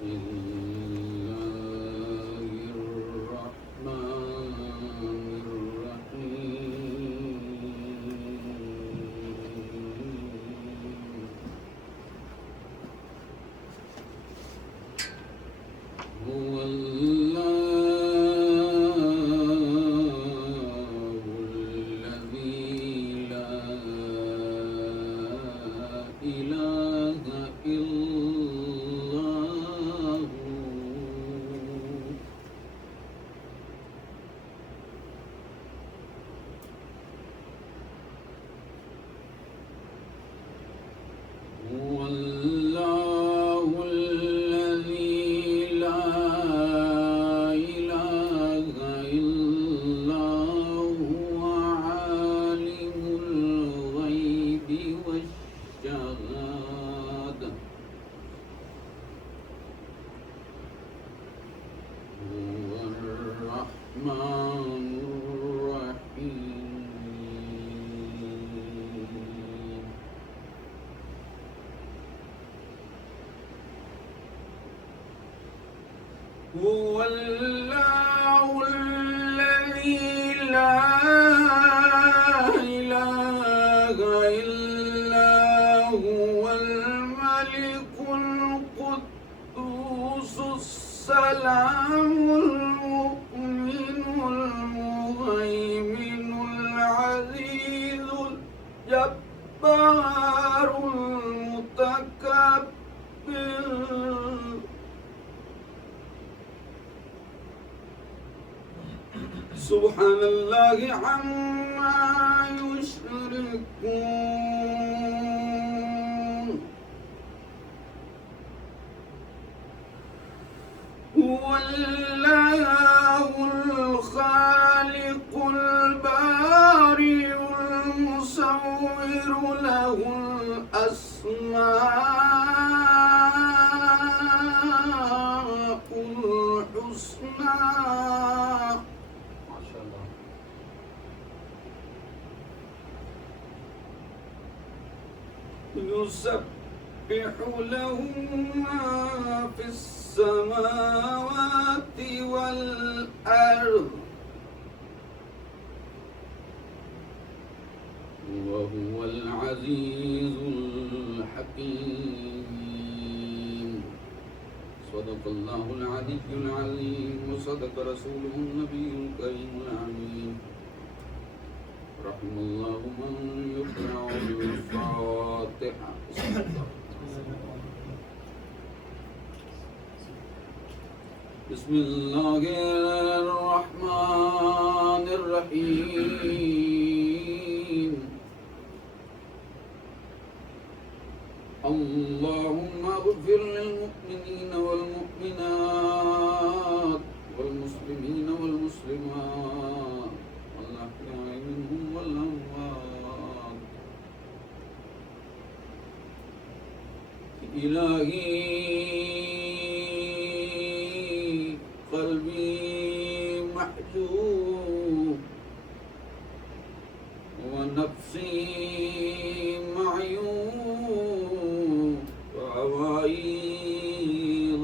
بسم الله الرحمن الرحيم هو الله الذي لا إله إلا هو الله الذي لا إله إلا هو عالم الغيب والشهادة هو الرحمن الرحيم هو الله الذي لا إله إلا هو الملك القدوس السلام المؤمن المهيمن العزيز الجبار المتكبر سبحان الله عما يشركون هو الله الخالق البارئ المصور له الأسماء الحسنى يسبح له ما في السماوات والأرض وهو العزيز الحكيم صدق الله العلي العظيم وصدق رسوله النبي الكريم الأمين رحم الله من يقرأ بالفاتحة بسم الله الرحمن الرحيم اللهم اغفر للمؤمنين والمؤمنات والمسلمين والمسلمات والأحياء منهم والأموات إلهي قلبي محجوب ونفسي معيوب وهوائي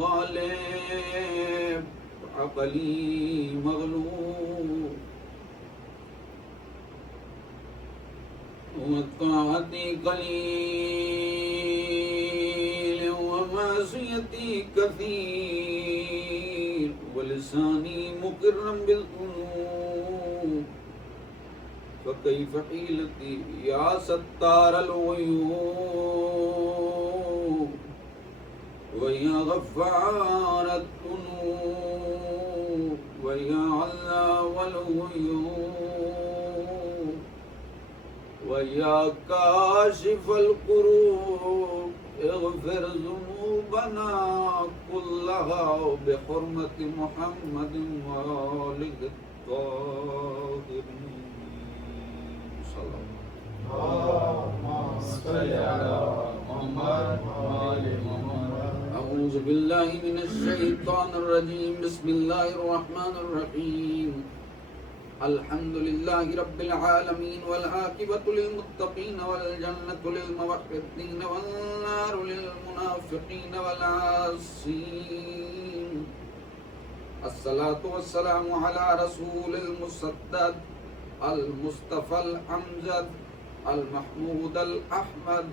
غالب وعقلي مغلوب وطاعتي قليل ومعصيتي كثير ولساني مقرا بالذنوب فكيف حيلتي يا ستار العيوب ويا غفار الذنوب ويا علام الغيوب ويا كاشف الكروب اغفر ذنوبنا كلها بحرمة محمد وآله الطاهرين صلى اللهم صل على محمد وآل محمد. أعوذ بالله من الشيطان الرجيم بسم الله الرحمن الرحيم الحمد للہ رب العالمین والعاقبۃ للمتقین والجنۃ للموحدین والنار للمنافقین والعاصین. الصلاة والسلام على رسول المصدق المصطفى الامجد المحمود الاحمد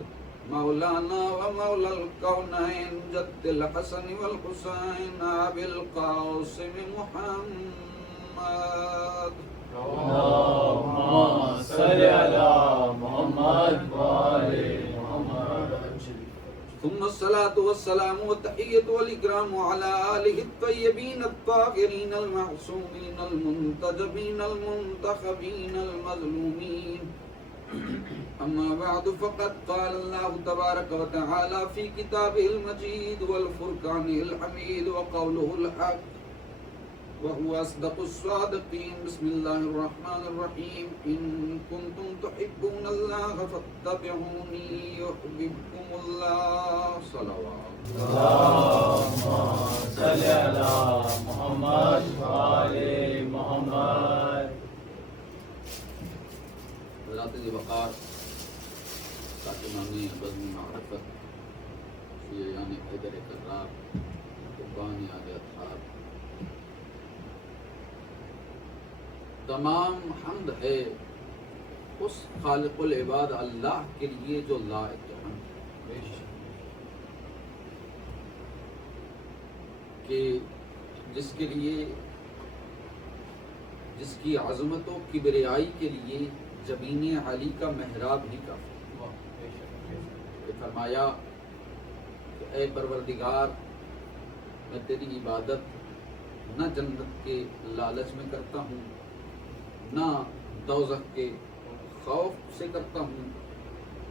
مولانا ومولا الكونين جد الحسن والحسين ابي القاسم محمد. اللهم صل على محمد وآل محمد. ثم الصلاة والسلام والتحية والإكرام على آله الطيبين الطاهرين المعصومين المنتجبين المنتخبين المظلومين. أما بعد فقد قال الله تبارك وتعالى في كتابه المجيد والفرقان الحميد وقوله الحق وهو أصدق الصادقين. بسم الله الرحمن الرحيم. إن كنتم تحبون الله فاتبعوني يحببكم الله. صلوات. اللهم صل على محمد وآل محمد. حضرات وقار کاتمانی بزم معرفت شیعان حیدر کرار قربان آل اطہار، تمام حمد ہے اس خالق العباد اللہ کے لیے جو لائق حمد ہے، کہ جس کے لیے، جس کی عظمت و کبریائی کے لیے جبین علی کا محراب ہی کافی. فرمایا کہ اے پروردگار، میں تیری عبادت نہ جنت کے لالچ میں کرتا ہوں، نہ دوزخ کے خوف سے کرتا ہوں،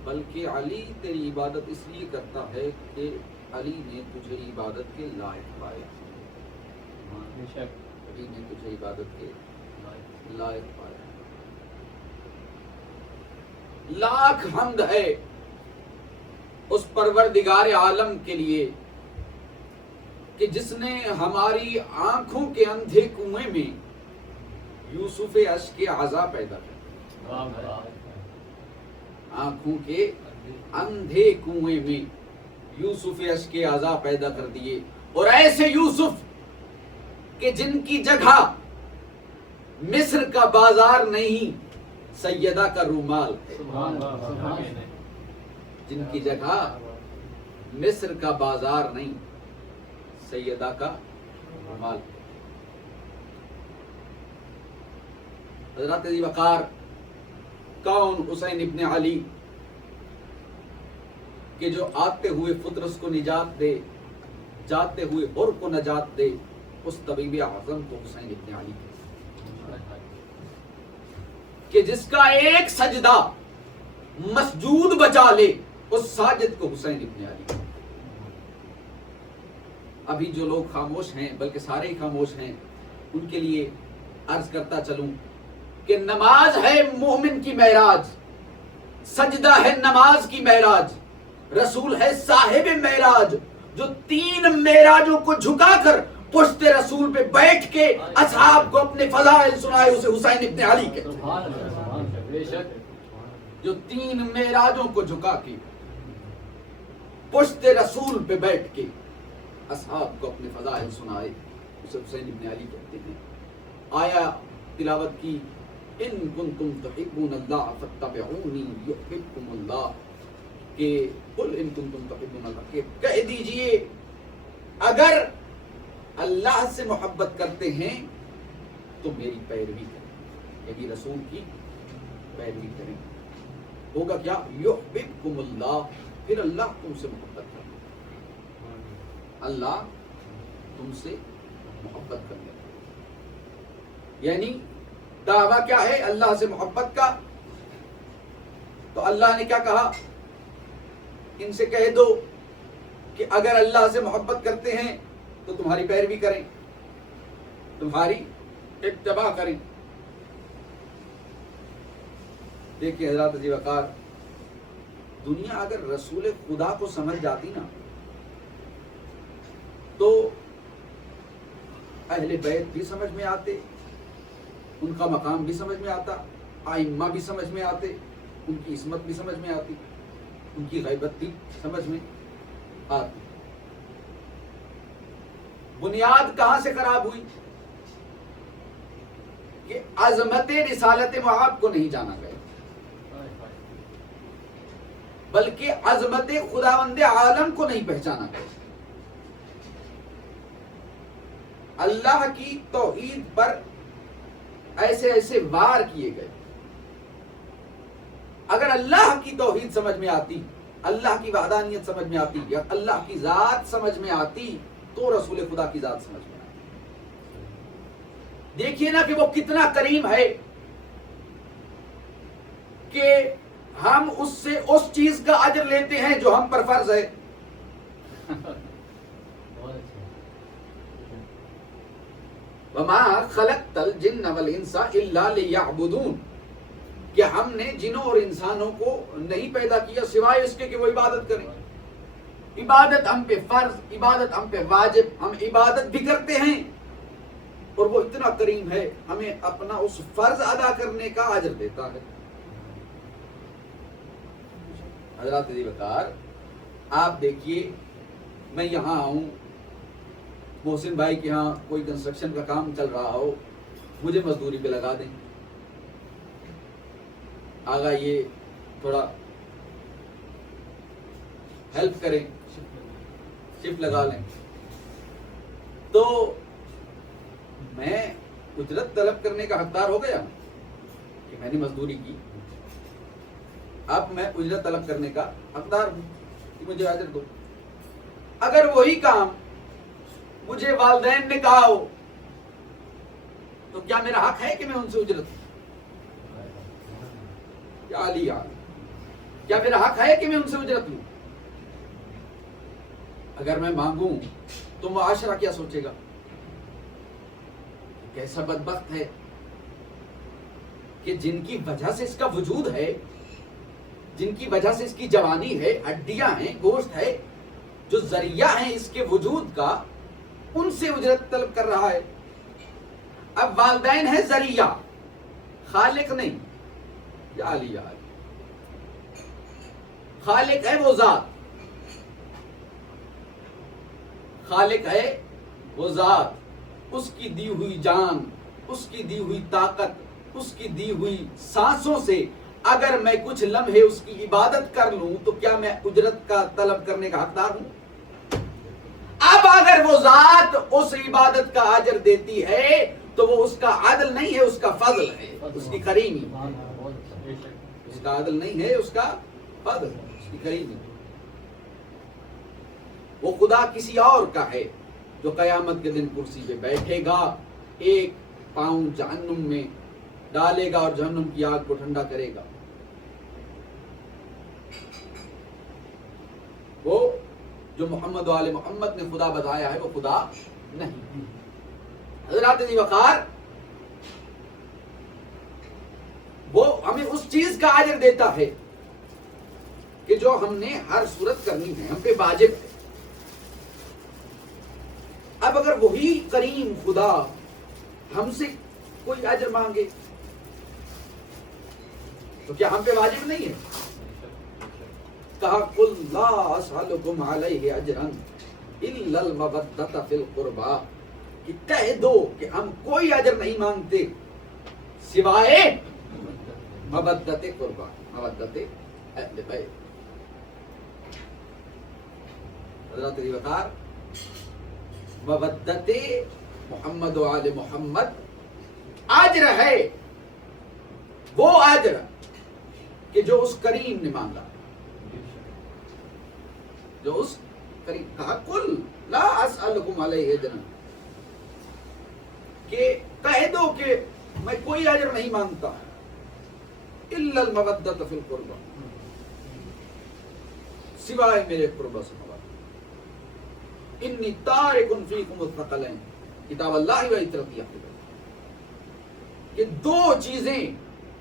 بلکہ علی تیری عبادت اس لیے کرتا ہے کہ علی نے تجھے عبادت کے لائق پایا. علی نے تجھے عبادت کے لائق پایا. لاکھ حمد ہے اس پروردگار عالم کے لیے کہ جس نے ہماری آنکھوں کے اندھے کنویں میں یوسف اشک عزا پیدا کر. آنکھوں کے اندھے کنویں میں یوسف اشک عزا پیدا کر دیے، اور ایسے یوسف کہ جن کی جگہ مصر کا بازار نہیں، سیدہ کا رومال ہے. جن کی جگہ مصر کا بازار نہیں، سیدہ کا رومال ہے. حضرات ذی وقار، کون حسین ابن علی کہ جو آتے ہوئے فطرس کو نجات دے، جاتے ہوئے حر کو نجات دے، اس طبیب اعظم کو حسین ابن علی کہ جس کا ایک سجدہ مسجود بچا لے، اس ساجد کو حسین ابن علی. ابھی جو لوگ خاموش ہیں، بلکہ سارے ہی خاموش ہیں، ان کے لیے عرض کرتا چلوں کہ نماز ہے مومن کی معراج، سجدہ ہے نماز کی معراج، رسول ہے صاحب معراج، جو 3 معراجوں کو جھکا کر پشت رسول پہ بیٹھ کے اصحاب کو اپنے فضائل سنائے، اسے حسین ابن علی کہتے ہیں. جو 3 معراجوں کو جھکا کے پشت رسول پہ بیٹھ کے اصحاب کو اپنے فضائل سنائے، اسے حسین ابن علی کہتے ہیں. آیا تلاوت کی ان کنتم تحبون اللہ فاتبعونی یحببکم اللہ، کہ قل ان کنتم تحبون اللہ، کہ کہہ دیجئے اگر اللہ سے محبت کرتے ہیں تو میری پیروی کریں، یعنی رسول کی پیروی کریں. ہوگا کیا؟ یحببکم اللہ، پھر اللہ تم سے محبت کرے، اللہ تم سے محبت کرنے. یعنی دعویٰ کیا ہے اللہ سے محبت کا؟ تو اللہ نے کیا کہا؟ ان سے کہہ دو کہ اگر اللہ سے محبت کرتے ہیں تو تمہاری پیروی کریں، تمہاری اتباع کریں. دیکھیں حضرات ذی وقار، دنیا اگر رسول خدا کو سمجھ جاتی نا تو اہل بیت بھی سمجھ میں آتے، ان کا مقام بھی سمجھ میں آتا، ائمہ بھی سمجھ میں آتے، ان کی عصمت بھی سمجھ میں آتی، ان کی غیبت بھی سمجھ میں آتی۔ بنیاد کہاں سے خراب ہوئی؟ کہ عظمت رسالت معاب کو نہیں جانا گیا، بلکہ عظمت خداوند عالم کو نہیں پہچانا گیا۔ اللہ کی توحید پر ایسے ایسے وار کیے گئے۔ اگر اللہ کی توحید سمجھ میں آتی، اللہ کی وحدانیت سمجھ میں آتی، یا اللہ کی ذات سمجھ میں آتی، تو رسول خدا کی ذات سمجھ میں آتی۔ دیکھیے نا کہ وہ کتنا کریم ہے کہ ہم اس سے اس چیز کا اجر لیتے ہیں جو ہم پر فرض ہے۔ وَمَا خَلَقْتَ الْجِنَّ وَالْإِنسَ إِلَّا لِيَعْبُدُونَ، کہ ہم نے جنوں اور انسانوں کو نہیں پیدا کیا سوائے اس کے کہ وہ عبادت کریں۔ عبادت ہم پہ فرض، عبادت ہم پہ واجب، ہم عبادت بھی کرتے ہیں، اور وہ اتنا کریم ہے ہمیں اپنا اس فرض ادا کرنے کا اجر دیتا ہے۔ حضرات عزیز وقار، آپ دیکھیے میں یہاں آؤں، محسن بھائی کے یہاں کوئی کنسٹرکشن کا کام چل رہا ہو، مجھے مزدوری پہ لگا دیں، آگا یہ تھوڑا ہیلپ کریں، شفٹ لگا لیں، تو میں اجرت طلب کرنے کا حقدار ہو گیا کہ میں نے مزدوری کی، اب میں اجرت طلب کرنے کا حقدار ہوں کہ مجھے اجر دو۔ اگر وہی کام مجھے والدین نے کہا ہو تو کیا میرا حق ہے کہ میں ان سے اجرت لوں؟ کیا میرا حق ہے کہ میں ان سے اجرت لوں؟ اگر میں مانگوں تو معاشرہ کیا سوچے گا؟ کیسا بدبخت ہے کہ جن کی وجہ سے اس کا وجود ہے، جن کی وجہ سے اس کی جوانی ہے، ہڈیاں ہیں، گوشت ہے، جو ذریعہ ہیں اس کے وجود کا، ان سے اجرت طلب کر رہا ہے۔ اب والدین ہے ذریعہ، خالق نہیں۔ یا علی یا علی، خالق ہے وہ ذات، خالق ہے وہ ذات، اس کی دی ہوئی جان، اس کی دی ہوئی طاقت، اس کی دی ہوئی سانسوں سے اگر میں کچھ لمحے اس کی عبادت کر لوں تو کیا میں اجرت کا طلب کرنے کا حقدار ہوں؟ اب اگر وہ ذات اس عبادت کا اجر دیتی ہے تو وہ اس کا عدل نہیں ہے، اس کا فضل ہے، اس کی کریمی، اس کا عدل نہیں ہے، اس کا فضل ہے، اس کی کریمی۔ وہ خدا کسی اور کا ہے جو قیامت کے دن کرسی پہ بیٹھے گا، ایک پاؤں جہنم میں ڈالے گا اور جہنم کی آگ کو ٹھنڈا کرے گا۔ وہ جو محمد و آل محمد نے خدا بتایا ہے وہ خدا نہیں۔ حضرات عزیز وقار، وہ ہمیں اس چیز کا اجر دیتا ہے کہ جو ہم نے ہر صورت کرنی ہے، ہم پہ واجب ہے۔ اب اگر وہی کریم خدا ہم سے کوئی اجر مانگے تو کیا ہم پہ واجب نہیں ہے؟ کہا قل لا اسألکم علیہ اجرا الا المودۃ فی القربى، کہ کہہ دو کہ ہم کوئی اجر نہیں مانگتے سوائے مودۃ قربا، مودۃ اہل بیت۔ حضرات علی وقار، مودت محمد و آل محمد اجر ہے، وہ اجر کہ جو اس کریم نے مانگا، جو اس کریم، کہا قل لا اسألکم علیہ اجرا، کہ کہہ دو کہ میں کوئی اجر نہیں مانگتا الا المودۃ فی القربى، سوائے میرے قربہ سے مودت۔ انی تارک فیکم الثقلین کتاب اللہ و عترتی، کہ دو چیزیں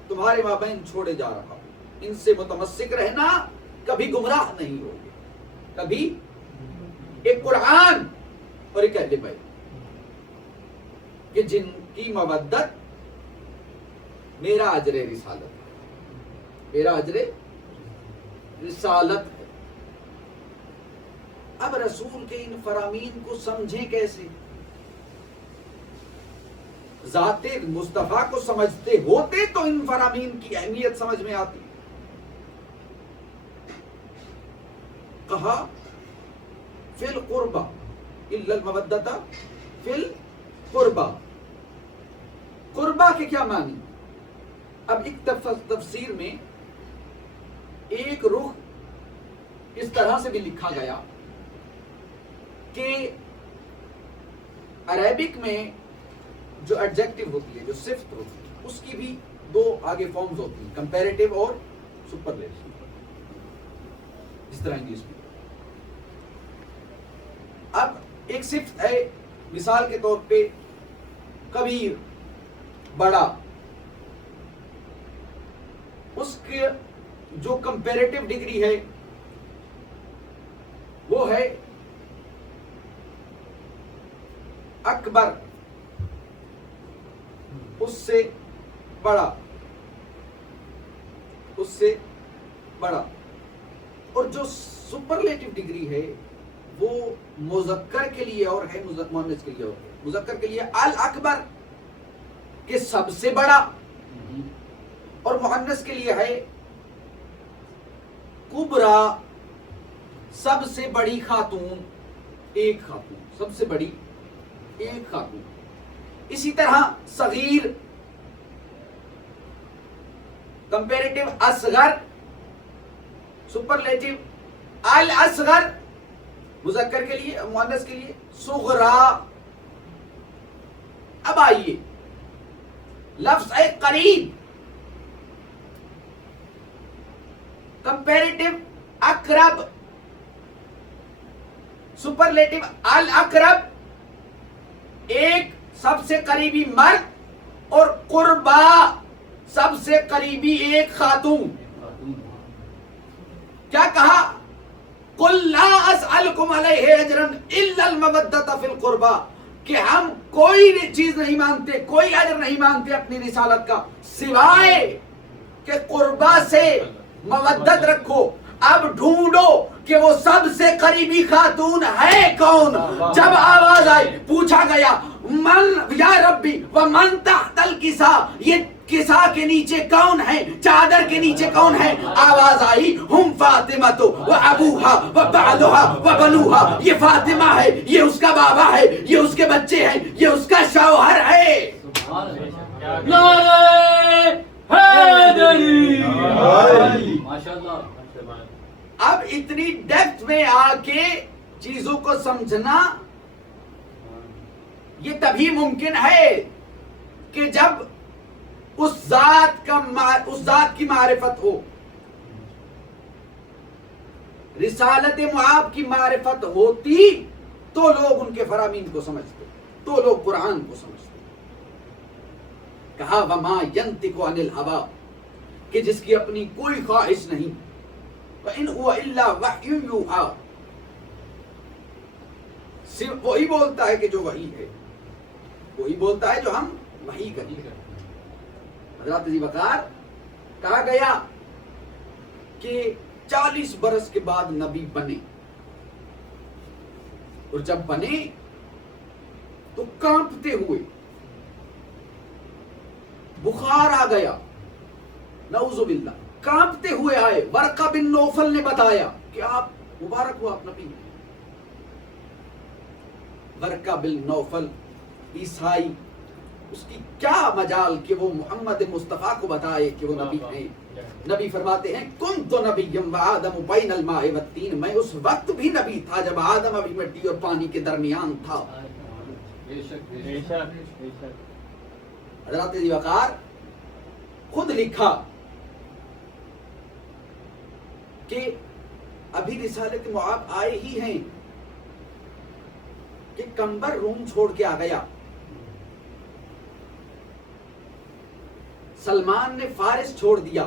تمہارے مابین چھوڑے جا رہا ہوں، ان سے متمسک رہنا، کبھی گمراہ نہیں ہوگے، کبھی۔ ایک قرآن اور ایک اہل بیت، کہ جن کی مودت میرا اجر رسالت ہے، میرا اجر رسالت ہے۔ اب رسول کے ان فرامین کو سمجھیں کیسے؟ ذات مصطفیٰ کو سمجھتے ہوتے تو ان فرامین کی اہمیت سمجھ میں آتی۔ کہا فی القربہ الا المودۃ فی القربہ، قربہ کے کیا معنی؟ اب ایک تفسیر میں ایک رخ اس طرح سے بھی لکھا گیا کہ عربک میں جو ایڈجیکٹو ہوتی ہے، جو صفت ہوتی ہے، اس کی بھی دو آگے فارمز ہوتی ہیں، کمپیریٹیو اور سپرلیٹو، جس طرح انگلش میں۔ اب ایک صفت ہے، مثال کے طور پہ کبیر، بڑا، اس کے جو کمپیریٹیو ڈگری ہے وہ ہے اکبر، اس سے بڑا، اس سے بڑا۔ اور جو سپرلیٹو ڈگری ہے وہ مذکر کے لیے اور ہے، مؤنث کے لیے اور ہے۔ مذکر کے لیے الاکبر کہ سب سے بڑا، اور مؤنث کے لیے ہے کبرا، سب سے بڑی خاتون، ایک خاتون، سب سے بڑی ایک خاتون۔ اسی طرح صغیر، کمپیریٹیو اصغر، سپرلیٹو الاصغر، مذکر کے لیے، مؤنث کے لیے صغرا۔ اب آئیے لفظ ہے قریب، کمپیریٹیو اقرب، سپرلیٹو الاقرب، ایک سب سے قریبی مرد، اور قربا سب سے قریبی ایک خاتون۔ کیا کہا؟ قل لا اسألکم علیہ اجرا الا المودۃ فی القربى، کہ ہم کوئی چیز نہیں مانگتے، کوئی اجر نہیں مانگتے اپنی رسالت کا سوائے کہ قربا سے مودت رکھو۔ اب ڈھونڈو کہ وہ سب سے قریبی خاتون ہے کون؟ جب آواز آئی، پوچھا گیا من یا ربی ومن تحت الکسا، یہ کسا کے نیچے کون ہے، چادر کے نیچے کون ہے؟ آواز آئی ہم فاطمہ و ابوہا و بعلہا و بنوہا، یہ فاطمہ ہے، یہ اس کا بابا ہے، یہ اس کے بچے ہیں، یہ اس کا شوہر ہے۔ نعرہ حیدری، ماشاءاللہ۔ اب اتنی ڈیپتھ میں آ کے چیزوں کو سمجھنا یہ تبھی ممکن ہے کہ جب اس ذات کی معرفت ہو، رسالت معاب کی معرفت ہوتی تو لوگ ان کے فرامین کو سمجھتے، تو لوگ قرآن کو سمجھتے۔ کہا وما ینطق عن الہویٰ، کہ جس کی اپنی کوئی خواہش نہیں، وَإِنْ هُوَ إِلَّا وَحْيٌ يُوحَىٰ، صرف وہی بولتا ہے کہ جو وحی ہے، وہی بولتا ہے جو ہم وحی کریں۔ حضرات ذی وقار، کہا گیا کہ 40 برس کے بعد نبی بنے، اور جب بنے تو کانپتے ہوئے، بخار آ گیا، نعوذ باللہ، کانپتے ہوئے آئے۔ ورقہ بن نوفل نے بتایا کہ آپ مبارک ہو، آپ نبی ہیں۔ ورقہ بن نوفل عیسائی، اس کی کیا مجال کہ وہ محمد مصطفیٰ کو بتائے کہ وہ نبی ہیں۔ نبی فرماتے ہیں کنت نبیا وآدم بین الماء والتین، میں اس وقت بھی نبی تھا جب آدم ابھی مٹی اور پانی کے درمیان تھا۔ حضرات ذی وقار خود لکھا کہ ابھی رسالت معاب آئے ہی ہیں کہ کمبر روم چھوڑ کے آ گیا، سلمان نے فارس چھوڑ دیا،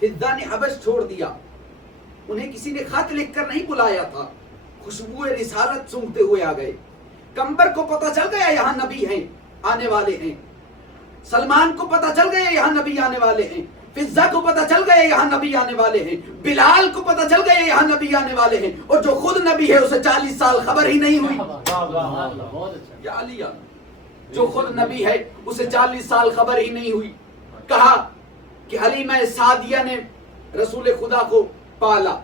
فضہ نے حبش چھوڑ دیا، انہیں کسی نے خط لکھ کر نہیں بلایا تھا، خوشبو رسالت سونگھتے ہوئے آ گئے۔ کمبر کو پتہ چل گیا یہاں نبی ہیں، آنے والے ہیں، سلمان کو پتہ چل گیا یہاں نبی آنے والے ہیں، فضہ کو پتہ چل گیا یہاں نبی آنے والے ہیں، بلال کو پتہ چل گیا یہاں نبی آنے والے ہیں، اور جو خود نبی ہے اسے 40 سال خبر ہی نہیں ہوئی. بہت اچھا. یا علی جو خود نبی ہے اسے 40 سال خبر ہی نہیں ہوئی. کہا کہ حلیمہ سعدیہ نے رسول خدا کو پالا،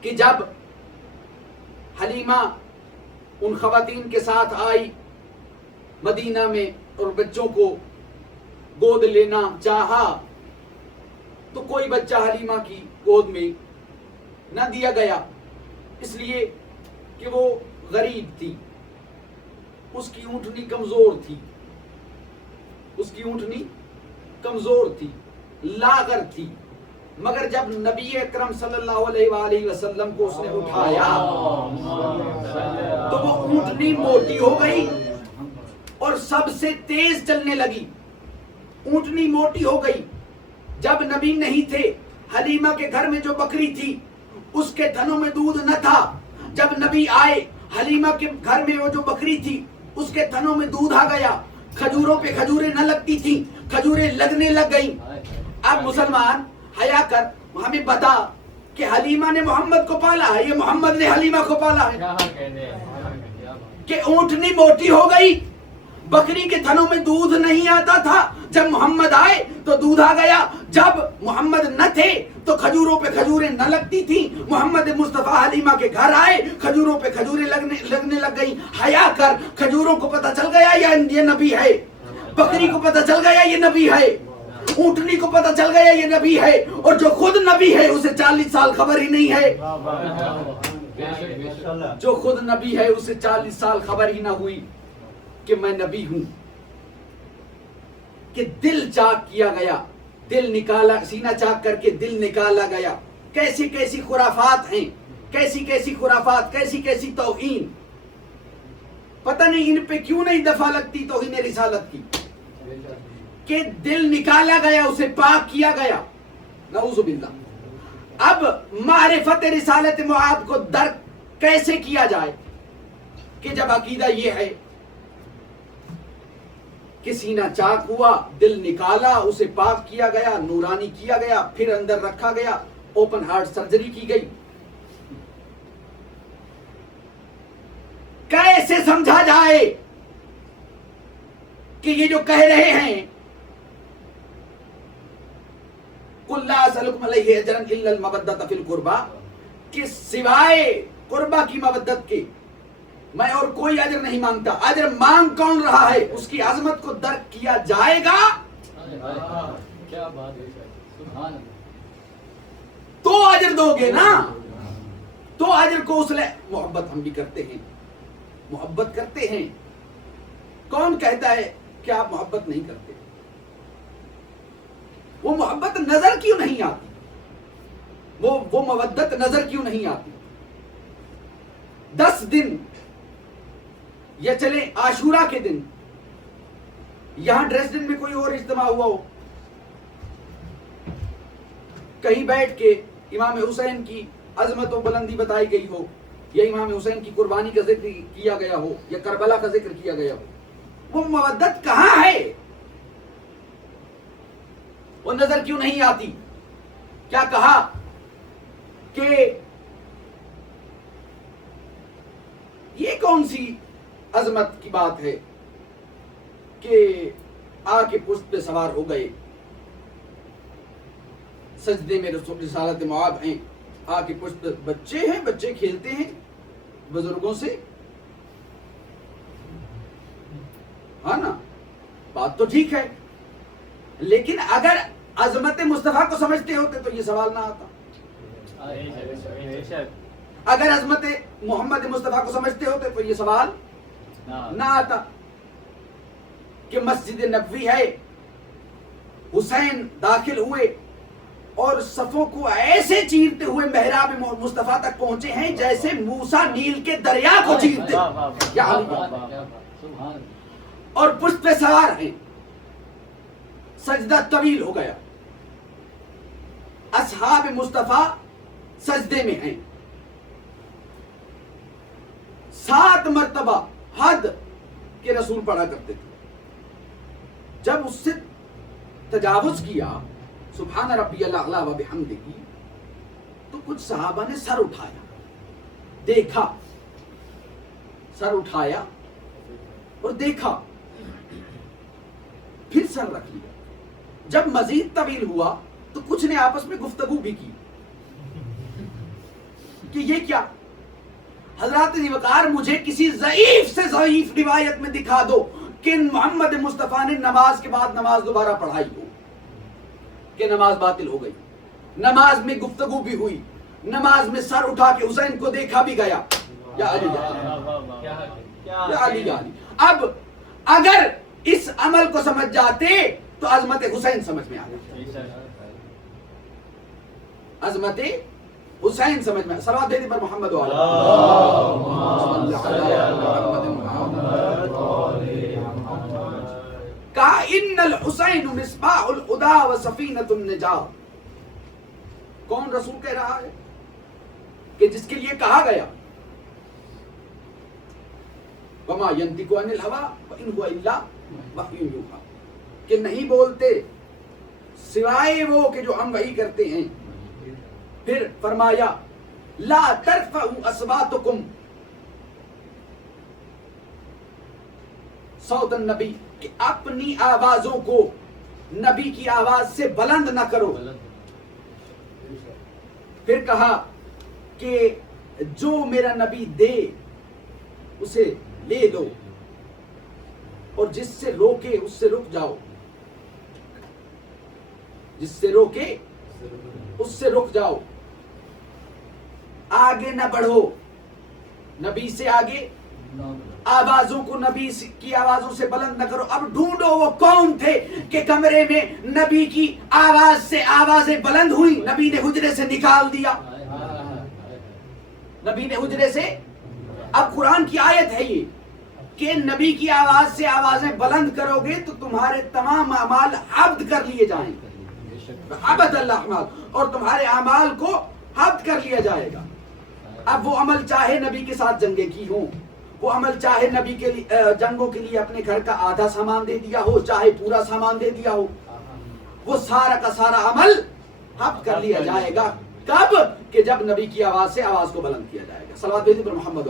کہ جب حلیمہ ان خواتین کے ساتھ آئی مدینہ میں اور بچوں کو گود لینا چاہا تو کوئی بچہ حلیمہ کی گود میں نہ دیا گیا، اس لیے کہ وہ غریب تھی، اس کی اونٹنی کمزور تھی، اس کی اونٹنی کمزور تھی، لاغر تھی. مگر جب نبی اکرم صلی اللہ علیہ وآلہ وسلم کو اس نے اٹھایا تو وہ اونٹنی موٹی ہو گئی اور سب سے تیز چلنے لگی. اونٹنی موٹی ہو گئی. جب نبی نہیں تھے، حلیمہ کے گھر میں جو بکری تھی اس کے تھنوں میں دودھ نہ تھا. جب نبی آئے، حلیمہ کے گھر میں وہ جو بکری تھی اس کے تھنوں میں دودھ آ گیا. کھجوروں پہ کھجوریں نہ لگتی تھیں، کھجوریں لگنے لگ گئیں. اب مسلمان حیا کر، ہمیں بتا کہ حلیمہ نے محمد کو پالا ہے، یہ محمد نے حلیمہ کو پالا ہے. کہ اونٹنی موٹی ہو گئی، بکری کے تھنوں میں دودھ نہیں آتا تھا، جب محمد آئے تو دودھ آ گیا. جب محمد نہ تھے تو کھجوروں پہ کھجوریں نہ لگتی تھیں. محمد مصطفیٰ حلیمہ کے گھر آئے، کھجوروں پہ کھجوریں لگنے لگ گئی. حیا کر، کھجوروں کو پتہ چل گیا یہ نبی ہے، بکری کو پتہ چل گیا یہ نبی ہے، اونٹنی کو پتہ چل گیا یہ نبی ہے، اور جو خود نبی ہے اسے 40 سال خبر ہی نہیں ہے. جو خود نبی ہے اسے 40 سال خبر ہی نہ ہوئی کہ میں نبی ہوں. کہ دل چاک کیا گیا، دل نکالا، سینہ چاک کر کے دل نکالا گیا. کیسی کیسی خرافات ہیں، کیسی کیسی خرافات، کیسی کیسی توہین. پتہ نہیں ان پہ کیوں نہیں دفعہ لگتی توہین رسالت کی. کہ دل نکالا گیا، اسے پاک کیا گیا. نعوذ باللہ. اب معرفت رسالت معاد کو درک کیسے کیا جائے؟ کہ جب عقیدہ یہ ہے کہ سینہ چاک ہوا، دل نکالا، اسے پاک کیا گیا، نورانی کیا گیا، پھر اندر رکھا گیا، اوپن ہارٹ سرجری کی گئی. کیسے سمجھا جائے کہ یہ جو کہہ رہے ہیں قُلْ لَا أَسْأَلُكُمْ عَلَيْهِ أَجْرًا إِلَّا الْمَوَدَّةَ فِي الْقُرْبَى، کہ سوائے قربہ کی مودت کے میں اور کوئی اجر نہیں مانگتا. اجر مانگ کون رہا ہے؟ اس کی عظمت کو درک کیا جائے گا کیا بات ہے، سبحان اللہ. تو اجر دو گے نا. تو اجر کو اس لئے محبت ہم بھی کرتے ہیں، محبت کرتے ہیں. کون کہتا ہے کہ آپ محبت نہیں کرتے؟ وہ محبت نظر کیوں نہیں آتی؟ وہ مودت نظر کیوں نہیں آتی؟ 10 دن یا چلے عاشورہ کے دن یہاں ڈریسڈن میں کوئی اور اجتماع ہوا ہو، کہیں بیٹھ کے امام حسین کی عظمت و بلندی بتائی گئی ہو، یا امام حسین کی قربانی کا ذکر کیا گیا ہو، یا کربلا کا ذکر کیا گیا ہو، وہ مودت کہاں ہے؟ وہ نظر کیوں نہیں آتی؟ کیا کہا کہ یہ کون سی عظمت کی بات ہے کہ آ کے پشت پہ سوار ہو گئے، سجدے میں رسالت معاد ہیں، آ کے پشت پہ بچے ہیں، بچے کھیلتے ہیں بزرگوں سے. ہاں نا، بات تو ٹھیک ہے، لیکن اگر عظمت مصطفیٰ کو سمجھتے ہوتے تو یہ سوال نہ آتا. اگر عظمت محمد مصطفیٰ کو سمجھتے ہوتے تو یہ سوال نہ آتا کہ مسجد نبوی ہے، حسین داخل ہوئے اور صفوں کو ایسے چیرتے ہوئے محراب مصطفیٰ تک پہنچے ہیں جیسے موسیٰ نیل کے دریا کو چیرتے. اور پشت پہ سوار ہیں، سجدہ طویل ہو گیا، اصحاب مصطفیٰ سجدے میں ہیں. 7 مرتبہ حد کے رسول پڑھا کرتے تھے. جب اس سے تجاوز کیا سبحان ربی الاعلی و بحمدہ، تو کچھ صحابہ نے سر اٹھایا، دیکھا، سر اٹھایا اور دیکھا، پھر سر رکھ لیا۔ جب مزید طویل ہوا تو کچھ نے آپس میں گفتگو بھی کی کہ یہ کیا؟ حضرات ذی وقار مجھے کسی ضعیف سے ضعیف روایت میں دکھا دو کہ محمد مصطفیٰ نے نماز کے بعد نماز دوبارہ پڑھائی ہو، کہ نماز باطل ہو گئی، نماز میں گفتگو بھی ہوئی، نماز میں سر اٹھا کے حسین کو دیکھا بھی گیا۔ یا علی یا علی یا علی۔ اب اگر اس عمل کو سمجھ جاتے تو عظمت حسین سمجھ میں آ جاتی، عظمت حسین سمجھ میں۔ صلوات دے دی پر محمد و کہا ان الحسین مصباح الہدی و سفینۃ النجات۔ کون رسول کہہ رہا ہے؟ کہ جس کے لیے کہا گیا وما ينطق عن الهوى وان هو الا وحی یوحی، کہ نہیں بولتے سوائے وہ کہ جو ہم وحی کرتے ہیں۔ پھر فرمایا لا ترفعوا اصواتکم صوت النبی، کہ اپنی آوازوں کو نبی کی آواز سے بلند نہ کرو۔ پھر کہا کہ جو میرا نبی دے اسے لے دو اور جس سے روکے اس سے رک جاؤ، جس سے روکے اس سے رک جاؤ، آگے نہ بڑھو نبی سے آگے، آوازوں کو نبی کی آوازوں سے بلند نہ کرو۔ اب ڈھونڈو وہ کون تھے کہ کمرے میں نبی کی آواز سے آوازیں بلند ہوئی، نبی نے حجرے سے نکال دیا، نبی نے حجرے سے۔ اب قرآن کی آیت ہے یہ کہ نبی کی آواز سے آوازیں بلند کرو گے تو تمہارے تمام اعمال حبط کر لیے جائیں گے، حبط الاعمال، اور تمہارے اعمال کو حبط کر لیا جائے گا۔ اب وہ عمل چاہے نبی کے ساتھ جنگیں کی ہوں، وہ عمل چاہے نبی کے لیے جنگوں کے لیے اپنے گھر کا آدھا سامان دے دیا ہو، چاہے پورا سامان دے دیا ہو، وہ سارا کا سارا عمل حبط کر لیا جائے گا۔ کب؟ کہ جب نبی کی آواز سے آواز کو بلند کیا جائے گا۔ صلوات بھیجیں پر محمد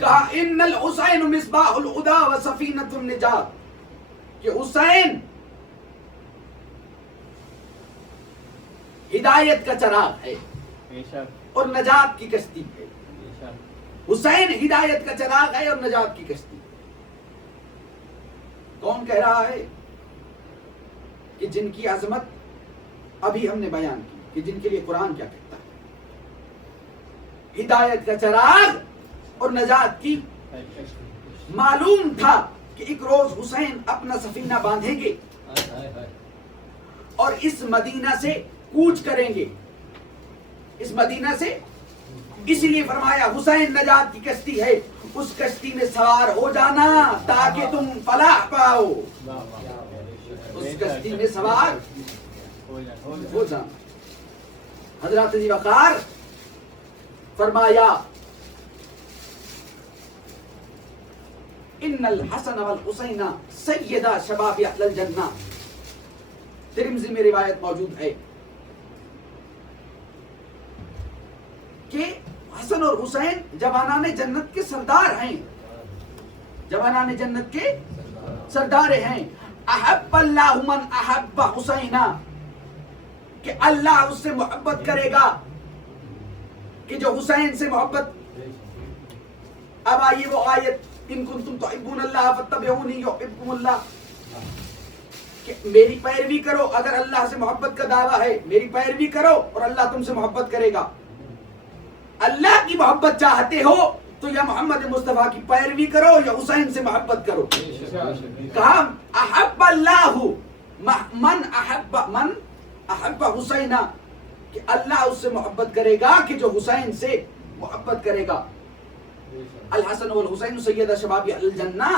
کہا ان الحسین مصباح الہدی و سفینۃ النجات، کہ حسین ہدایت کا چراغ ہے اور نجات کی کشتی ہے۔ حسین ہدایت کا چراغ ہے اور نجات کی کشتی۔ کون کہہ رہا ہے؟ کہ جن کی عظمت ابھی ہم نے بیان کی، کہ جن کے لیے قرآن کیا کہتا ہے، ہدایت کا چراغ اور نجات کی۔ معلوم تھا کہ ایک روز حسین اپنا سفینہ باندھیں گے اور اس مدینہ سے کوچ کریں گے، اس مدینہ سے۔ اس لیے فرمایا حسین نجات کی کشتی ہے، اس کشتی میں سوار ہو جانا تاکہ تم فلاح پاؤ، اس کشتی میں سوار ہو جانا۔ حضرات ذی وقار فرمایا ان الحسن والحسین سیدا شباب اہل الجنہ، ترمذی میں روایت موجود ہے کہ حسن اور حسین جوانان جنت کے سردار ہیں، جوانان جنت کے سردار ہیں۔ احب اللہ من احب حسینا، کہ اللہ اس سے محبت کرے گا کہ جو حسین سے محبت۔ اب آئیے وہ آیت ان کنتم تحبون اللہ فاتبعونی یحببکم اللہ، کہ میری پیروی کرو، اگر اللہ سے محبت کا دعویٰ ہے میری پیروی کرو اور اللہ تم سے محبت کرے گا۔ اللہ کی محبت چاہتے ہو تو یا محمد مصطفیٰ کی پیروی کرو یا حسین سے محبت کرو۔ کہا احب اللہ من احب حسینا، کہ اللہ اس سے محبت کرے گا کہ جو حسین سے محبت کرے گا۔ الحسن والحسین سید شباب اہل الجنہ،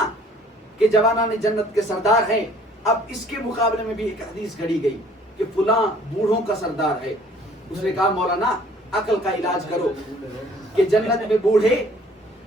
کہ جوانان جنت کے سردار ہیں۔ اب اس کے مقابلے میں بھی ایک حدیث گھڑی گئی کہ فلاں بوڑھوں کا سردار ہے۔ اس نے کہا مولانا عقل کا علاج کرو کہ جنت میں بوڑھے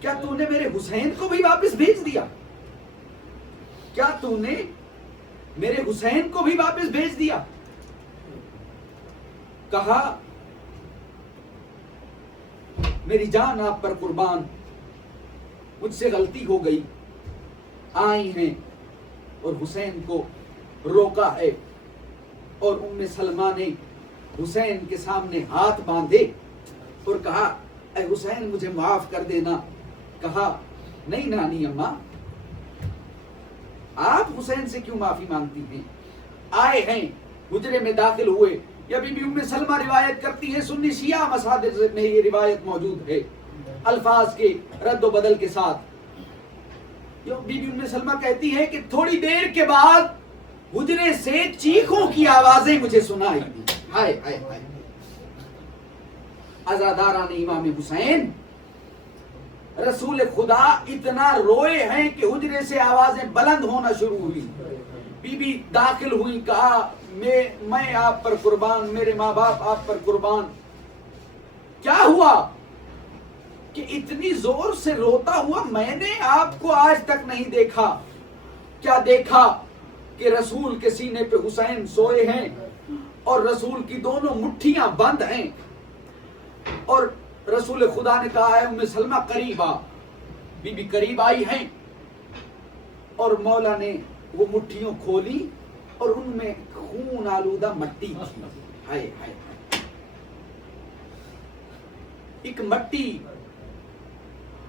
کیا تو نے میرے حسین کو بھی واپس بھیج دیا؟ کیا تو نے میرے حسین کو بھی واپس بھیج دیا؟ کہا میری جان آپ پر قربان، مجھ سے غلطی ہو گئی، آئی ہیں اور حسین کو روکا ہے، اور ام سلمہ نے حسین کے سامنے ہاتھ باندھے اور کہا اے حسین مجھے معاف کر دینا۔ کہا نہیں نانی اماں، آپ حسین سے کیوں معافی مانگتی ہیں؟ آئے ہیں، حجرے میں داخل ہوئے۔ یا بی بی ام سلمہ روایت کرتی ہے، سنی شیعہ مصادر میں یہ روایت موجود ہے الفاظ کے رد و بدل کے ساتھ۔ بی بی ام سلمہ کہتی ہے کہ تھوڑی دیر کے بعد حجرے سے چیخوں کی آوازیں مجھے سنائی دی۔ ہائے ہائے ہائے، عزاداران امام حسین، رسول خدا اتنا روئے ہیں کہ حجرے سے آوازیں بلند ہونا شروع ہوئی۔ بی بی داخل ہوئی، کہا میں آپ پر قربان، میرے ماں باپ آپ پر قربان۔ کیا ہوا کہ اتنی زور سے روتا ہوا میں نے آپ کو آج تک نہیں دیکھا؟ کیا دیکھا کہ رسول کے سینے پہ حسین سوئے ہیں اور رسول کی دونوں مٹھیاں بند ہیں، اور رسول خدا نے کہا ہے ام سلمہ قریب آ۔ بی بی قریب آئی ہیں اور مولا نے وہ مٹھیوں کھولی اور ان میں خون آلودہ مٹی تھی۔ ہائے ہائے ہائے، ایک مٹی،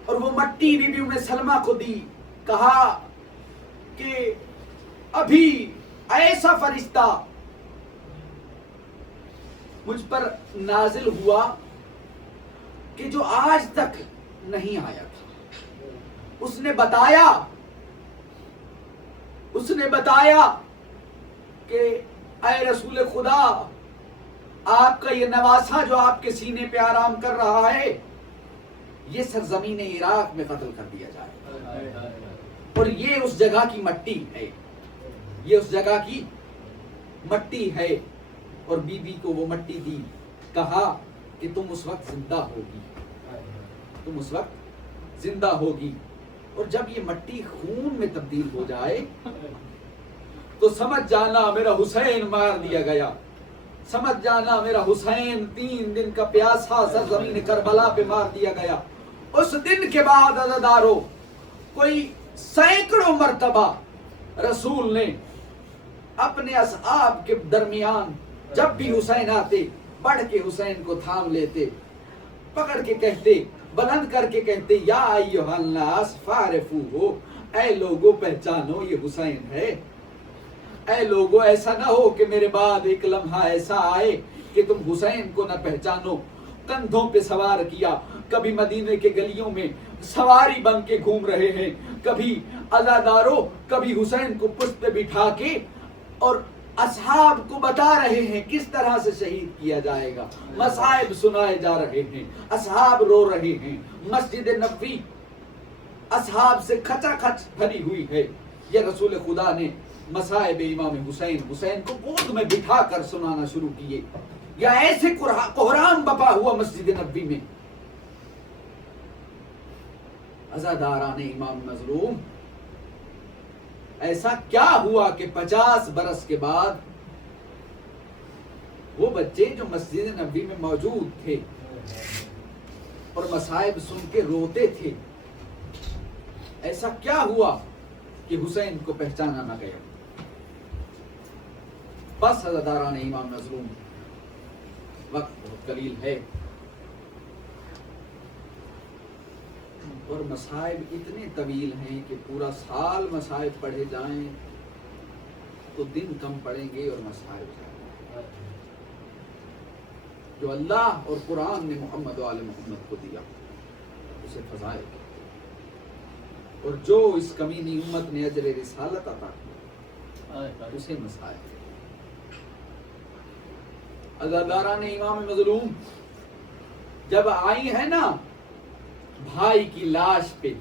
اور وہ مٹی بی بی ام سلمہ کو دی۔ کہا کہ ابھی ایسا فرشتہ مجھ پر نازل ہوا کہ جو آج تک نہیں آیا تھا۔ اس نے بتایا کہ اے رسول خدا، آپ کا یہ نواسہ جو آپ کے سینے پہ آرام کر رہا ہے، یہ سرزمین عراق میں قتل کر دیا جائے، اور یہ اس جگہ کی مٹی ہے، یہ اس جگہ کی مٹی ہے۔ اور بی بی کو وہ مٹی دی، کہا کہ تم اس وقت زندہ ہوگی، تم اس وقت زندہ ہوگی، اور جب یہ مٹی خون میں تبدیل ہو جائے تو سمجھ جانا میرا حسین مار دیا گیا، سمجھ جانا میرا حسین 3 دن کا پیاسا سرزمین کربلا پہ مار دیا گیا۔ اس دن کے بعد عزادارو کوئی سینکڑوں مرتبہ رسول نے اپنے اصحاب کے درمیان جب بھی حسین آتے بڑھ کے حسین کو تھام لیتے، پکڑ کے کہتے، بلند کر کے کہتے یا ایھا الناس فاعرفوہ، اے لوگوں پہچانو یہ حسین ہے۔ اے لوگوں ایسا نہ ہو کہ میرے بعد ایک لمحہ ایسا آئے کہ تم حسین کو نہ پہچانو۔ کندھوں پہ سوار کیا، کبھی مدینے کے گلیوں میں سواری بن کے گھوم رہے ہیں، کبھی عزاداروں کبھی حسین کو پشت پہ بٹھا کے اور اصحاب کو بتا رہے ہیں کس طرح سے شہید کیا جائے گا، مصائب سنائے جا رہے ہیں، اصحاب رو رہے ہیں، مسجد نبوی اصحاب سے کھچا کھچ بھری ہوئی ہے۔ یہ رسول خدا نے مصائب امام حسین کو گود میں بٹھا کر سنانا شروع کیے، یا ایسے کوہرام بپا ہوا مسجد نبوی میں۔ عزاداران امام مظلوم، ایسا کیا ہوا کہ 50 برس کے بعد وہ بچے جو مسجد نبوی میں موجود تھے اور مصائب سن کے روتے تھے، ایسا کیا ہوا کہ حسین کو پہچانا نہ گیا؟ بس عزاداران امام مظلوم، وقت بہت قلیل ہے اور مصائب اتنے طویل ہیں کہ پورا سال مصائب پڑھے جائیں تو دن کم پڑیں گے اور مصائب زیادہ۔ جو اللہ اور قرآن نے محمد و آل محمد کو دیا اسے فضائل، اور جو اس کمینی امت نے اجر رسالت عطا کیا اسے مصائب۔ عزاداران امام مظلوم جب آئی ہے نا بھائی کی لاش پہ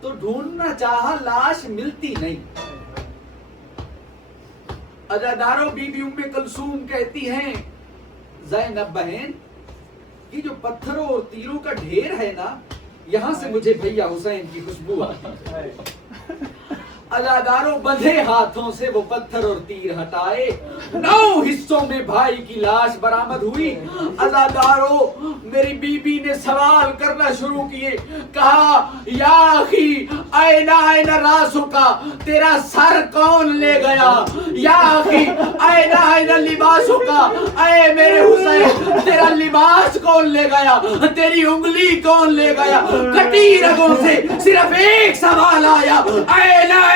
تو ڈھونڈنا چاہا، لاش ملتی نہیں۔ عزاداروں بی بی ام کلثوم کہتی ہیں زینب بہن یہ جو پتھروں اور تیروں کا ڈھیر ہے نا، یہاں سے مجھے بھیا حسین کی خوشبو آتی ہے۔ عزاداروں بندھے ہاتھوں سے وہ پتھر اور تیر ہٹائے، 9 حصوں میں بھائی کی لاش برآمد ہوئی۔ عزاداروں میری بی بی نے سوال کرنا شروع کیے، کہا یا اخی این راسکا، تیرا سر کون لے گیا؟ یا اخی این لباسکا، اے میرے حسین تیرا لباس کون لے گیا؟ تیری انگلی کون لے گیا؟ کٹی رگوں سے صرف ایک سوال آیا،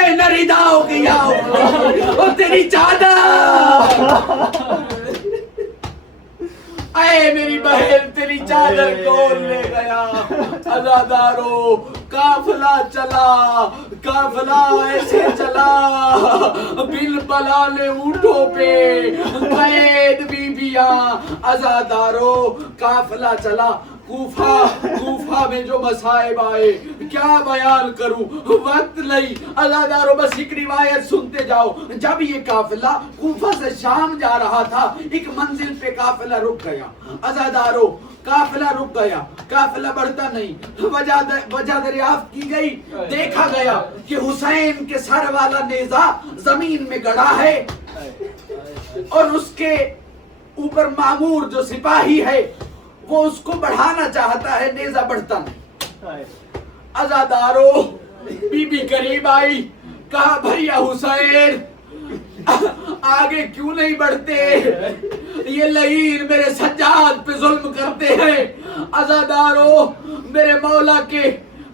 این رداؤ کی اور تیری چادر، اے میری بہن تیری چادر کون لے گیا؟ عزادارو قافلہ چلا، قافلہ ایسے چلا، بل بلال اونٹوں پہ قید بیبیاں۔ عزادارو قافلہ چلا، کوفہ میں جو مصائب آئے کیا بیان کروں، وقت نہیں۔ عزادارو بس ایک روایت سنتے جاؤ، جب یہ قافلہ کوفہ سے شام جا رہا تھا، ایک منزل پہ قافلہ رک گیا۔ عزادارو قافلہ رک گیا، قافلہ بڑھتا نہیں، وجہ دریافت کی گئی، دیکھا گیا کہ حسین کے سر والا نیزہ زمین میں گڑا ہے اور اس کے اوپر مامور جو سپاہی ہے وہ اس کو بڑھانا چاہتا ہے، نیزہ بڑھتا نہیں۔ عزادارو بی بی قریب آئی، کہا بھیا حسین آگے کیوں نہیں بڑھتے؟ یہ لعین میرے سجاد پہ ظلم کرتے ہیں۔ عزادارو میرے مولا کے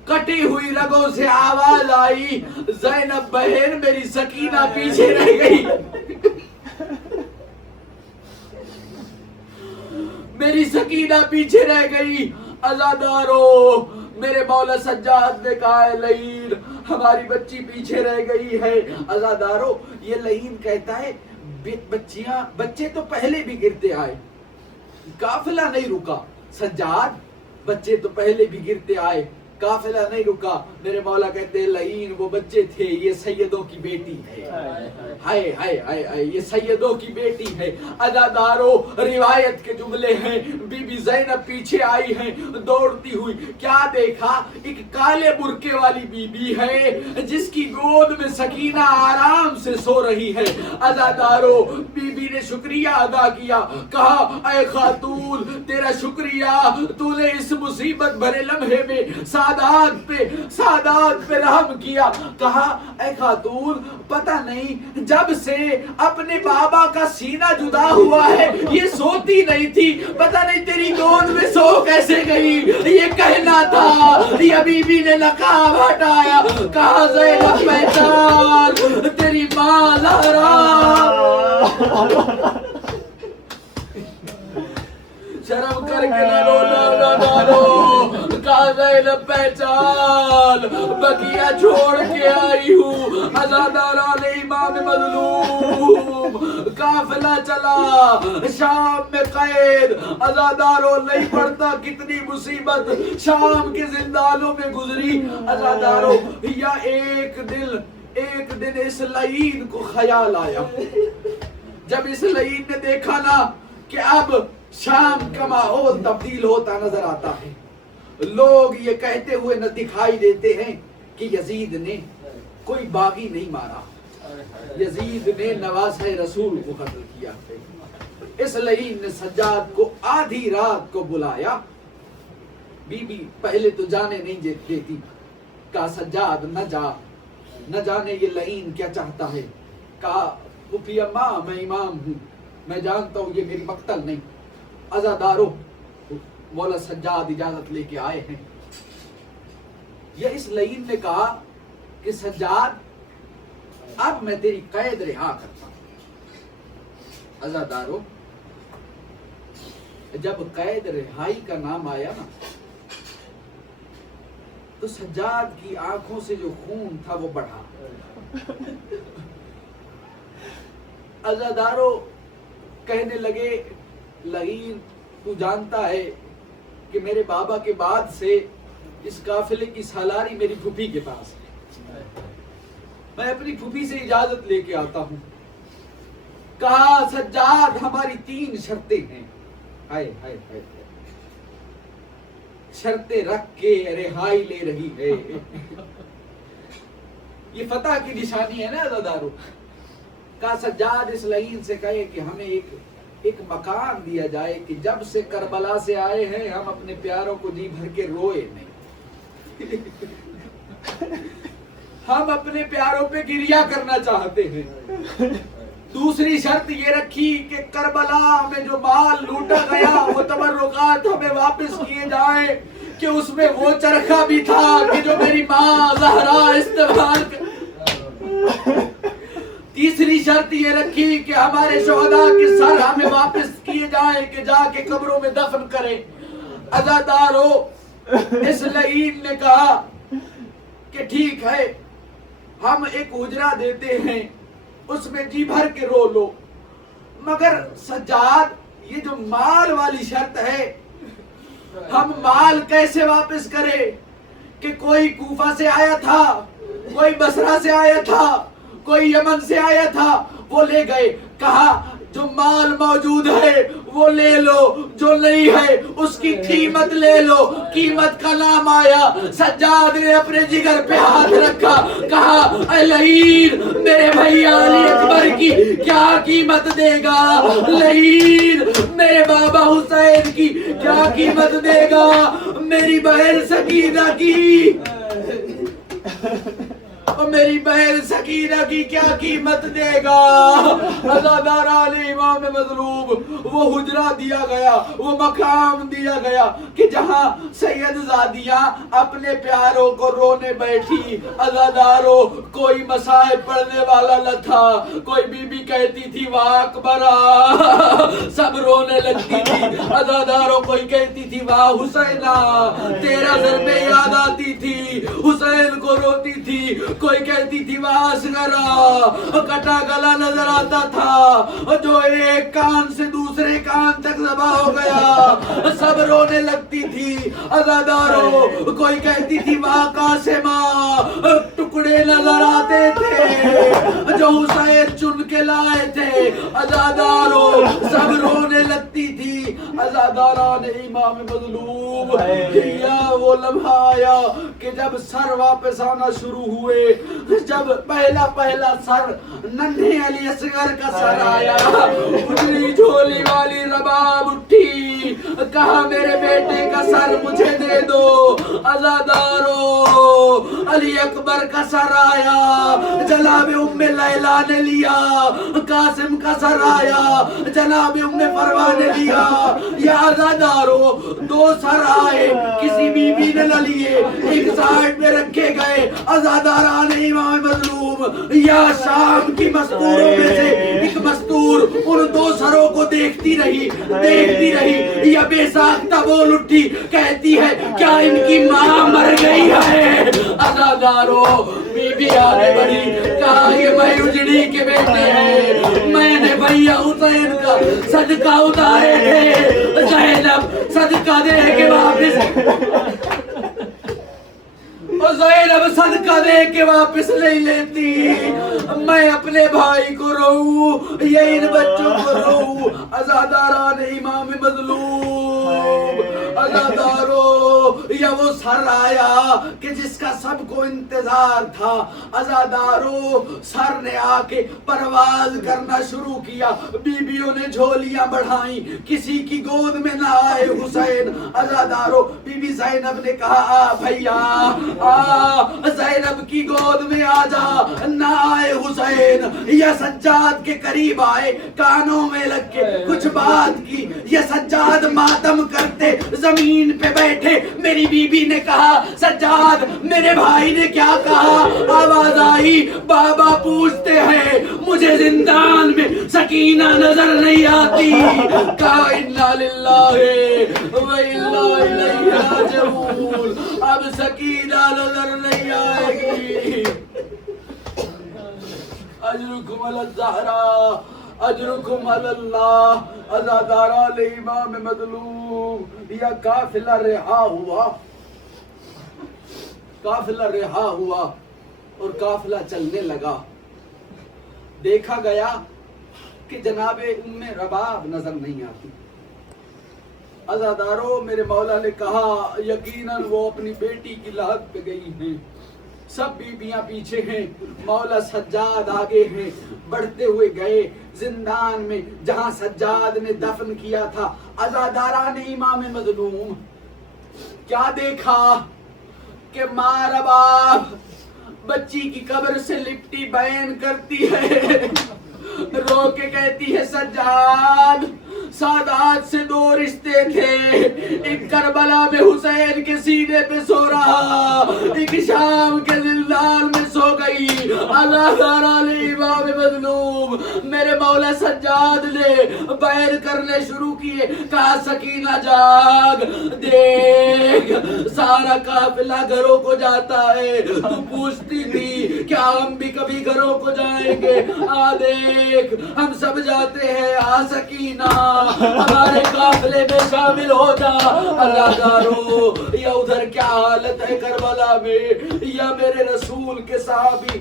کٹی ہوئی رگوں سے آواز آئی، زینب بہن میری سکینہ پیچھے رہ گئی، میری سکینہ پیچھے رہ گئی۔ عزادارو میرے مولا سجاد نے کہا ہے لعین ہماری بچی پیچھے رہ گئی ہے۔ عزادارو یہ لعین کہتا ہے بچے تو پہلے بھی گرتے آئے، قافلہ نہیں رکا۔ سجاد بچے تو پہلے بھی گرتے آئے، قافلہ نہیں رکا۔ میرے مولا کہتے ہیں لعین وہ بچے تھے، یہ سیدوں کی بیٹی ہے، ہائے ہائے ہائے ہائے یہ سیدوں کی بیٹی ہے۔ عزادارو روایت کے جملے ہیں، بی بی زینب پیچھے آئی ہیں دوڑتی ہوئی، کیا دیکھا؟ ایک کالے برقعے والی بی بی ہے جس کی گود میں سکینہ آرام سے سو رہی ہے۔ عزادارو بی بی نے شکریہ ادا کیا، کہا اے خاتون تیرا شکریہ، تو نے اس مصیبت بھرے لمحے میں سادات پہ رحم کیا۔ کہا اے خاتون پتہ نہیں جب سے اپنے بابا کا سینہ جدا ہوا ہے یہ سوتی نہیں تھی، پتہ نہیں تیری گود میں سو کیسے گئی، یہ کہنا تھا۔ یہ بی بی نے نقاب ہٹایا، کہا زینب پہچان تیری ماں زہرا، شرم کر کے نہ رو، کہا زینب پہچان بقیہ چھوڑ کے آئی ہوں۔ عزاداران امام مظلوم قافلہ چلا، شام میں قید۔ عزاداروں نہیں پڑتا کتنی مصیبت شام کے زندانوں میں گزری۔ عزاداروں یا ایک دن اس لعین کو خیال آیا، جب اس لعین نے دیکھا نا کہ اب شام کا ماحول تبدیل ہوتا نظر آتا ہے، لوگ یہ کہتے ہوئے نہ دکھائی دیتے ہیں کہ یزید نے کوئی باغی نہیں مارا، یزید نے نواسہ رسول کو قتل کیا۔ اس لعین نے سجاد کو آدھی رات کو بلایا، بی بی پہلے تو جانے نہیں دیتی، کہا سجاد نہ جانے یہ لعین کیا چاہتا ہے۔ کہا پھوپھی اماں میں امام ہوں، میں جانتا ہوں یہ میری مقتل نہیں۔ عزادارو مولا سجاد اجازت لے کے آئے ہیں۔ یہ اس لعین نے کہا کہ سجاد اب میں تیری قید رہا کرتا ہوں۔ عزادارو جب قید رہائی کا نام آیا نا تو سجاد کی آنکھوں سے جو خون تھا وہ بڑھا۔ عزادارو کہنے لگے لعین تو جانتا ہے کہ میرے بابا کے بعد سے اس قافلے کی سالاری میری پھوپھی کے پاس ہے، میں اپنی پھوپھی سے اجازت لے کے آتا ہوں۔ کہا سجاد ہماری 3 شرطیں ہیں۔ ہائے ہائے ہائے، شرطیں رکھ کے رہائی لے رہی ہے. یہ فتح کی نشانی ہے نا عزادارو. کا سجاد اس لعین سے کہے کہ ہمیں ایک مکان دیا جائے کہ جب سے کربلا سے آئے ہیں ہم اپنے پیاروں کو جی بھر کے روئے نہیں. ہم اپنے پیاروں پہ گریا کرنا چاہتے ہیں. دوسری شرط یہ رکھی کہ کربلا میں جو مال لوٹا گیا وہ تبرکات ہمیں واپس کیے جائیں کہ اس میں وہ چرخہ بھی تھا کہ جو میری ماں زہرا استعمال تیسری شرط یہ رکھی کہ ہمارے شہداء کے سر ہمیں واپس کیے جائیں کہ جا کے قبروں میں دفن کریں. عزادارو اس لعین نے کہا کہ ٹھیک ہے ہم ایک حجرہ دیتے ہیں اس میں جی بھر کے رو لو، مگر سجاد یہ جو مال والی شرط ہے ہم مال کیسے واپس کریں کہ کوئی کوفہ سے آیا تھا، کوئی بصرہ سے آیا تھا، کوئی یمن سے آیا تھا، وہ لے گئے. کہا جو مال موجود ہے وہ لے لو، جو نہیں ہے اس کی قیمت لے لو. قیمت کا نام آیا. سجاد نے اپنے جگر پہ ہاتھ رکھا، کہا اے لعین میرے بھائی علی اکبر کی کیا قیمت دے گا؟ لعین میرے بابا حسین کی کیا قیمت دے گا؟ میری بہن سکینہ کی میری بہن سکینہ کی کیا قیمت دے گا؟ عزاداران امام مظلوم وہ حجرہ دیا گیا، وہ مقام دیا گیا کہ جہاں سید زادیاں اپنے پیاروں کو رونے بیٹھی. عزادارو کوئی مصائب پڑھنے والا نہ تھا. کوئی بی بی کہتی تھی واہ اکبرا، سب رونے لگتی تھی. عزادارو کوئی کہتی تھی واہ حسینہ، تیرا ضرب یاد آتی تھی، حسین کو روتی تھی. کوئی کہتی تھی واہ اصغرا، کٹا گلا نظر آتا تھا جو ایک کان سے دوسرے کان تک ذبح ہو گیا، سب رونے لگتی تھی. عزادارو کوئی کہتی تھی واہ قاسمہ، ٹکڑے نظر آتے تھے جو حسین چن کے لائے تھے. عزادارو سب رونے لگتی تھی. عزاداران امام مظلوم یا وہ لمحہ آیا کہ جب سر واپس آنا شروع ہوئے، جب پہلا سر ننھے علی اصغر کا سر آیا، اٹھنی جھولی والی رباب اٹھی، کہا میرے بیٹے کا سر مجھے دے دو. عزادارو علی اکبر کا سر آیا، جناب ام لیلا نے لیا. قاسم کا سر آیا، جناب ام فروا نے لیا. یا عزادارو دو سر آئے، کسی بی بی نے نہ لیے، ایک سائڈ میں رکھے گئے. عزاداران امام مظلوم یا شام کی مستوروں میں سے ایک مستور ان دو سروں کو دیکھتی رہی. یا بے ساختہ بول اٹھی، کہتی ہے کیا ان کی ماں مر گئی ہے؟ عزادارو بی بی آگے بڑھی، کہا یہ میں اجڑی کے بیٹے ہیں، میں نے بھیا حسین کا صدقہ اتارے تھے، زینب صدقہ دے کے واپس زینب صدقہ دے کے واپس نہیں لیتی. میں اپنے بھائی کو روؤں یا ان بچوں کو روؤں؟ عزاداران امام مظلوم عزادارو یا وہ سر آیا کہ جس کا سب کو انتظار تھا. عزادارو سر نے آ کے پرواز کرنا شروع کیا. بیویوں نے جھولیاں بڑھائیں، کسی کی گود میں نہ آئے حسین. عزادارو بی بی زینب نے کہا آ بھیا زینب کی گود میں آ جا، نہ آئے حسین. یا سجاد کے قریب آئے، کانوں میں لگ کے کچھ بات کی. یا سجاد ماتم کرتے زمین پہ بیٹھے. میری بی بی نے کہا سجاد میرے بھائی نے کیا کہا؟ آواز آئی بابا پوچھتے ہیں مجھے زندان میں سکینہ نظر نہیں آتی. کہا انا للہ و انا الیہ راجعون، اب سکینہ نظر نہیں آئے گی. اجرکم علی الزہرا، اجرکم علی اللہ. عزاداران امام مظلوم یا قافلہ رہا ہوا، قافلہ رہا ہوا اور قافلہ چلنے لگا. دیکھا گیا کہ جناب ام رباب نظر نہیں آتی. عزادارو میرے مولا نے کہا یقیناً وہ اپنی بیٹی کی لاحق پہ گئی ہیں، سب بیبیاں پیچھے ہیں، مولا سجاد آگے ہیں، بڑھتے ہوئے گئے زندان میں جہاں سجاد نے دفن کیا تھا۔ عزادارہ نے امام مظلوم کیا دیکھا کہ ماں رباب بچی کی قبر سے لپٹی بیان کرتی ہے، رو کے کہتی ہے سجاد سادات سے دو رشتے تھے، ایک کربلا میں حسین کے سینے پہ سو رہا، ایک شام کے زندان میں سو گئی۔ عزادارہ نے امام مظلوم میرے مولا سجاد نے بیان کرنے شروع کیے، کہا سکینہ جاگ، دیکھ سارا قافلہ گھروں کو جاتا ہے، تو پوچھتی تھی کیا ہم بھی کبھی گھروں کو جائیں گے، آ دیکھ ہم سب جاتے ہیں، آ سکینہ ہمارے قافلے میں شامل ہو جا۔ عزادارو یا ادھر کیا حالت ہے کربلا میں، یا میرے رسول کے صحابی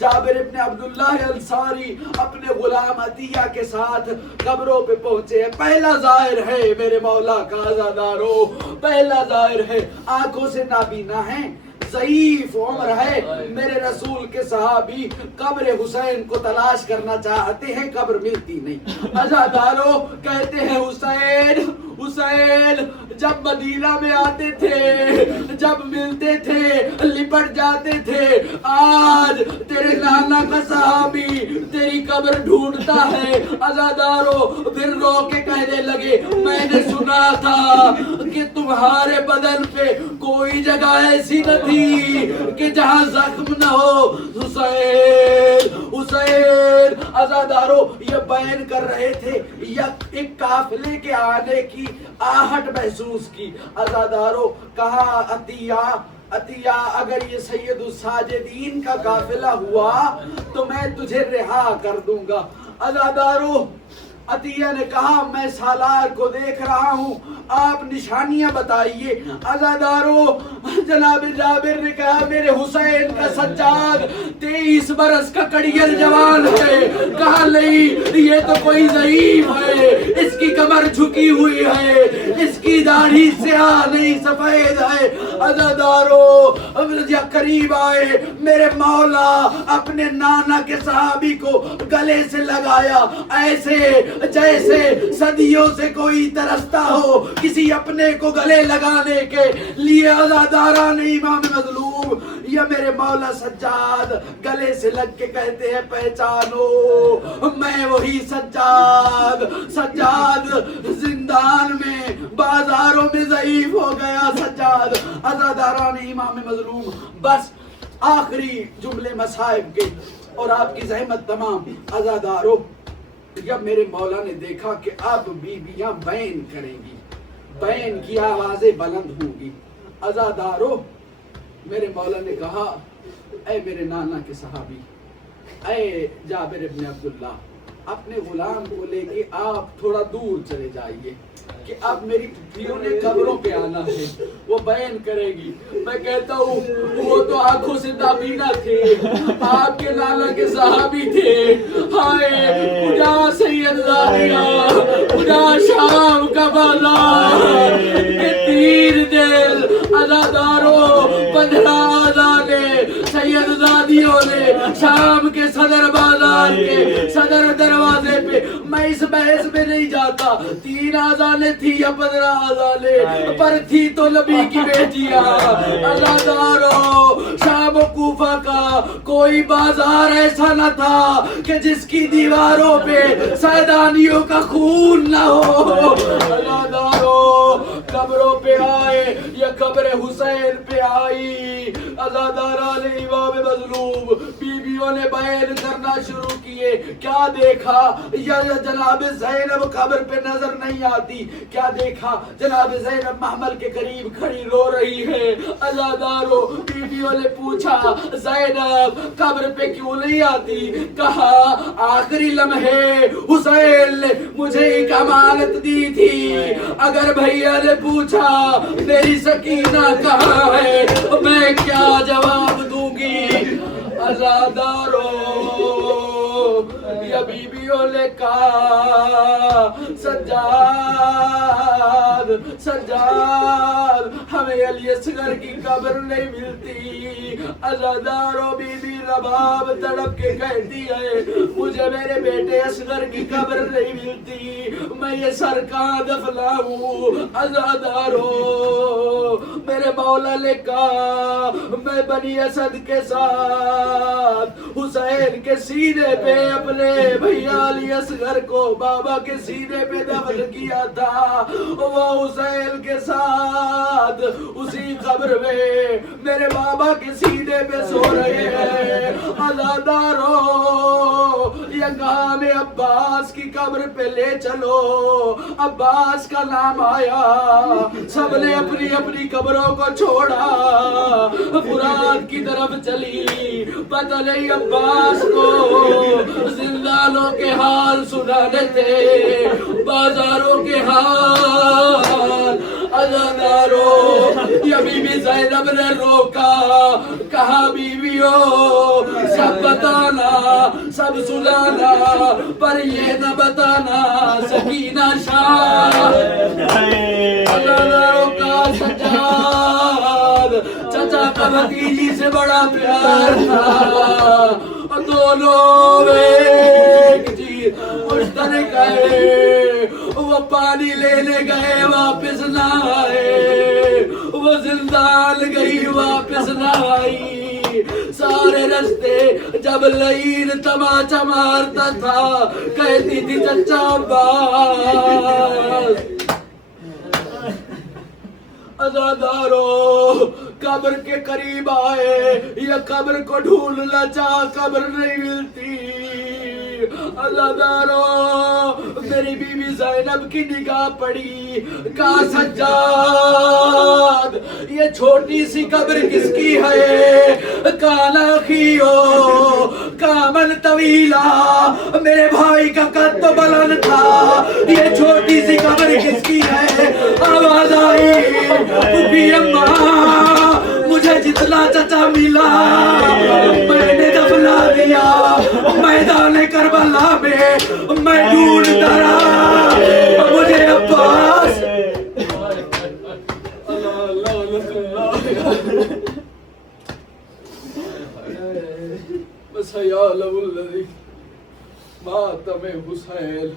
جابر ابن عبداللہ انصاری اپنے غلام عطیہ کے ساتھ قبروں پہ پہنچے ہیں۔ پہلا ظاہر ہے میرے مولا کا عزادارو، پہلا ظاہر ہے، آنکھوں سے نابینا ہیں، ضعیف عمر ہے، میرے رسول کے صحابی قبر حسین کو تلاش کرنا چاہتے ہیں، قبر ملتی نہیں۔ عزادارو کہتے ہیں حسین حسین جب مدینہ میں آتے تھے، جب ملتے تھے لپٹ جاتے تھے، آج تیرے نانا کا صحابی تیری قبر ڈھونڈتا ہے۔ عزادارو پھر رو کے کہنے لگے میں نے سنا تھا کہ تمہارے بدن پہ کوئی جگہ ایسی نہ تھی کہ جہاں زخم نہ ہو۔ حسین حسین عزادارو یہ بیان کر رہے تھے، ایک قافلے کے آنے کی آہٹ محسوس کی۔ عزادارو کہا عطیہ اگر یہ سید الساجدین کا قافلہ ہوا تو میں تجھے رہا کر دوں گا۔ عزادارو عطیہ نے کہا میں سالار کو دیکھ رہا ہوں، آپ نشانیاں بتائیے۔ عزادارو جناب جابر نے کہا میرے حسین کا سجاد 23 برس کا کڑیل جوان ہے۔ کہا نہیں یہ تو کوئی ضعیف ہے، اس کی کمر جھکی ہوئی ہے، اس کی داڑھی سیاہ نہیں سفید ہے۔ عزادارو قریب آئے، میرے مولا اپنے نانا کے صحابی کو گلے سے لگایا، ایسے جیسے صدیوں سے کوئی ترستا ہو کسی اپنے کو گلے لگانے کے لیے۔ عزادارہ نے امام مظلوم یا میرے مولا سجاد گلے سے لگ کے کہتے ہیں پہچانو میں وہی سجاد زندان میں بازاروں میں ضعیف ہو گیا سجاد۔ عزادارہ نے امام مظلوم بس آخری جملے مصائب کے اور آپ کی زحمت تمام۔ عزادارو جب میرے مولا نے دیکھا کہ اب بیویاں بیان کریں گی، بیان کی آوازیں بلند ہوں گی، عزادارو میرے مولا نے کہا اے میرے نانا کے صحابی، اے جابر ابن عبداللہ اپنے غلام کو لے کے آپ تھوڑا دور چلے جائیے کہ اب میری پھپھیوں نے قبروں پہ آنا ہے، وہ بیان کرے گی۔ میں کہتا ہوں وہ تو آنکھوں سے نابینا تھے، آپ کے نانا کے صحابی تھے۔ ہائے اجا سید زادیہ، اجا شام کا بازار، تیر دل عزادارو 15 آزادے سید زادیوں نے شام کے صدر بازار کے صدر دروازے پہ، میں اس بحث میں نہیں جاتا 3 آزانے تھی یا 15 آزانے، پر تھی تو نبی کی بیٹیاں۔ عزادارو شام و کوفہ کا کوئی بازار ایسا نہ تھا کہ جس کی دیواروں پہ سیدانیوں کا خون نہ ہو۔ عزادارو قبروں پہ آئے یا قبر حسین پہ آئی، عزادارہ نے امام مظلوم بیویوں نے بیان کرنا شروع کیے۔ کیا دیکھا؟ یا جناب زینب قبر پہ نظر نہیں آتی، کیا دیکھا؟ جناب زینب محمل کے قریب کھڑی رو رہی ہے۔ عزادارو بیویوں نے پوچھا زینب قبر پہ کیوں نہیں آتی؟ کہا آخری لمحے حسین نے مجھے ایک امانت دی تھی، اگر بھیا نے پوچھا میری سکینہ کہاں ہے میں کیا جواب دوں گی؟ عزادارو یا بیویوں نے کہا سجاد سجاد ہمیں علی اصغر کی قبر نہیں ملتی. عزادارو بی بی رباب تڑپ کے کہتی ہے مجھے میرے بیٹے اصغر کی قبر نہیں ملتی, میں یہ سر کہاں دفناؤں. عزادارو میرے مولا نے کہا میں بنی اسد کے ساتھ حسین کے سینے پہ اپنے بھیا علی اصغر کو بابا کے سینے پہ دفن کیا تھا. وہ حسین کے ساتھ اسی قبر میں میرے بابا کے سینے پہ سو رہے ہیں. عزادارو یہ کہا میں عباس کی قبر پہ لے چلو. عباس کا نام آیا, سب نے اپنی اپنی قبروں کو چھوڑا, فرات کی طرف چلی. پتہ نہیں عباس کو زندانوں کے حال سنانے تھے, بازاروں کے حال. عزادارو یا بی بی زینب نے روکا, کہا بیویوں سب بتانا سب سنانا, پر یہ نہ بتانا سکینہ شاہ. عزادارو کا سجاد چچا کا بھتیجی سے بڑا پیار تھا, دونوں ایک چیز مشترک ہے. وہ پانی لینے گئے واپس نہ آئے, وہ زندان گئی واپس نہ آئی. سارے رستے جب لئین تماچا مارتا تھا کہتی تھی چچا عباس. عزادارو قبر کے قریب آئے, یہ قبر کو ڈھونڈنا چاہ قبر نہیں ملتی. عزادارو میری بی بی زینب کی نگاہ پڑی, کہا سجاد یہ چھوٹی سی قبر کس کی ہے. کالا خیو کامن طویلا, میرے بھائی کا قد تو بلند تھا, یہ چھوٹی سی قبر کس کی ہے. آواز آئی پھوپھی اماں مجھے جتنا چچا ملا میں نے دفنا دیا. میدان کربلا میں میں ڈھونڈتا رہا مجھے عباس. بس یا لو الذی مات میں حسین